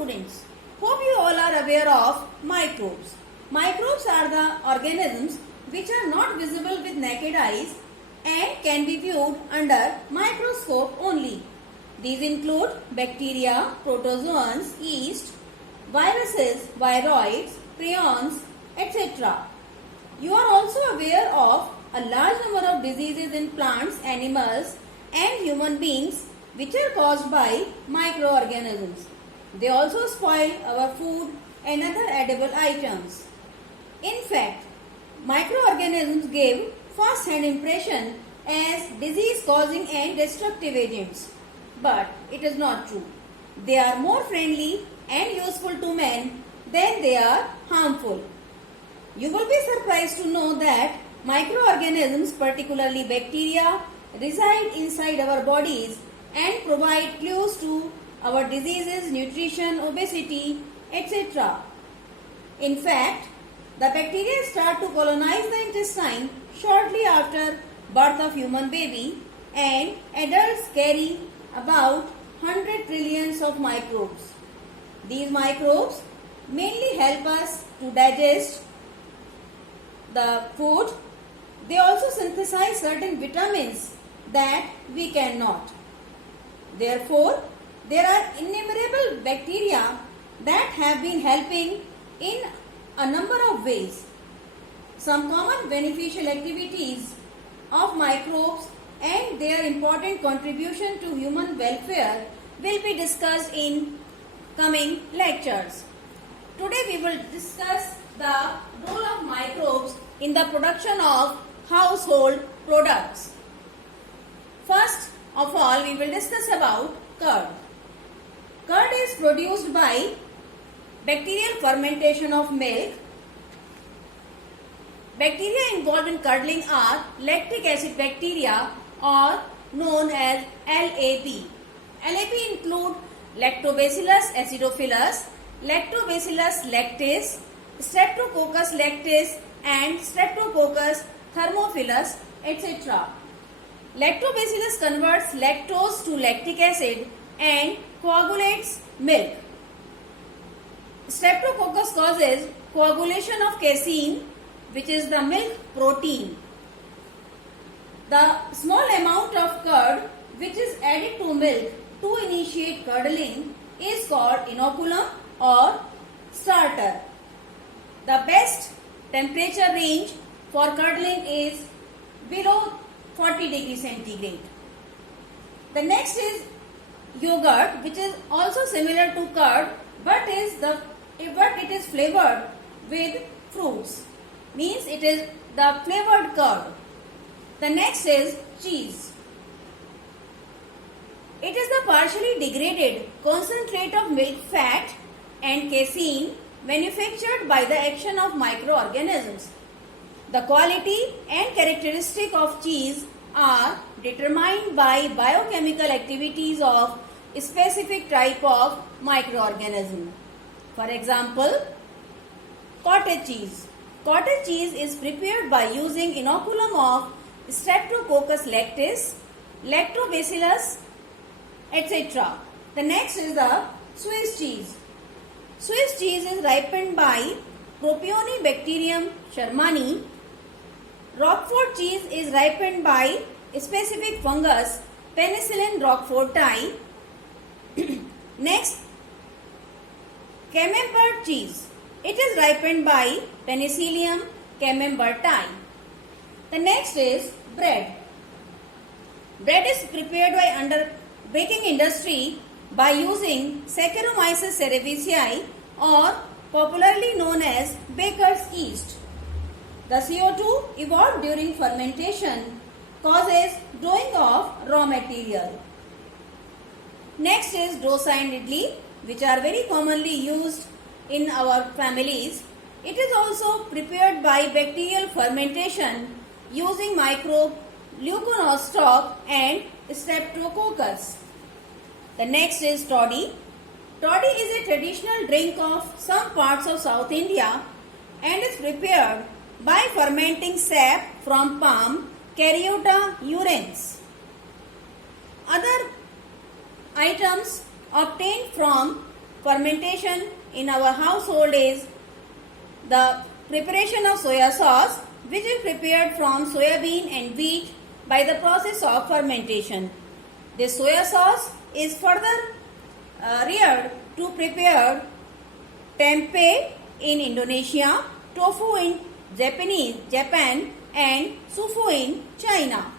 students, hope you all are aware of microbes. Microbes are the organisms which are not visible with naked eyes and can be viewed under microscope only. These include bacteria, protozoans, yeast, viruses, viroids, prions, etc. You are also aware of a large number of diseases in plants, animals and human beings which are caused by microorganisms. They also spoil our food and other edible items. In fact, microorganisms give first-hand impression as disease-causing and destructive agents. But it is not true. They are more friendly and useful to man than they are harmful. You will be surprised to know that microorganisms, particularly bacteria, reside inside our bodies and provide clues to our diseases, nutrition, obesity, etc. In fact, the bacteria start to colonize the intestine shortly after birth of human baby, and adults carry about 100 trillions of microbes. These microbes mainly help us to digest the food. They also synthesize certain vitamins that we cannot. Therefore, there are innumerable bacteria that have been helping in a number of ways. Some common beneficial activities of microbes and their important contribution to human welfare will be discussed in coming lectures. Today we will discuss the role of microbes in the production of household products. First of all, we will discuss about curd. Curd is produced by bacterial fermentation of milk. Bacteria involved in curdling are lactic acid bacteria, or known as LAB. LAB include Lactobacillus acidophilus, Lactobacillus lactis, Streptococcus lactis and Streptococcus thermophilus, etc. Lactobacillus converts lactose to lactic acid and coagulates milk. Streptococcus causes coagulation of casein, which is the milk protein. The small amount of curd which is added to milk to initiate curdling is called inoculum or starter. The best temperature range for curdling is below 40 degrees centigrade. The next is yogurt, which is also similar to curd, but it is flavored with fruits. Means it is the flavored curd. The next is cheese. It is the partially degraded concentrate of milk fat and casein manufactured by the action of microorganisms. The quality and characteristic of cheese are determined by biochemical activities of a specific type of microorganism. For example, cottage cheese. Cottage cheese is prepared by using inoculum of Streptococcus lactis, Lactobacillus, etc. The next is the Swiss cheese. Swiss cheese is ripened by Propionibacterium shermani. Roquefort cheese is ripened by a specific fungus, Penicillium roqueforti. Next, Camembert cheese. It is ripened by Penicillium camemberti. The next is bread. Bread is prepared by under baking industry by using Saccharomyces cerevisiae, or popularly known as baker's yeast. The CO2 evolved during fermentation causes drying of raw material. Next is dosa and idli, which are very commonly used in our families. It is also prepared by bacterial fermentation using microbe Leuconostoc and Streptococcus. The next is toddy. Toddy is a traditional drink of some parts of South India and is prepared by fermenting sap from palm Caryota urens. Other items obtained from fermentation in our household is the preparation of soya sauce, which is prepared from soybean and wheat by the process of fermentation. This soya sauce is further reared to prepare tempeh in Indonesia, tofu in Japan and sufu in China.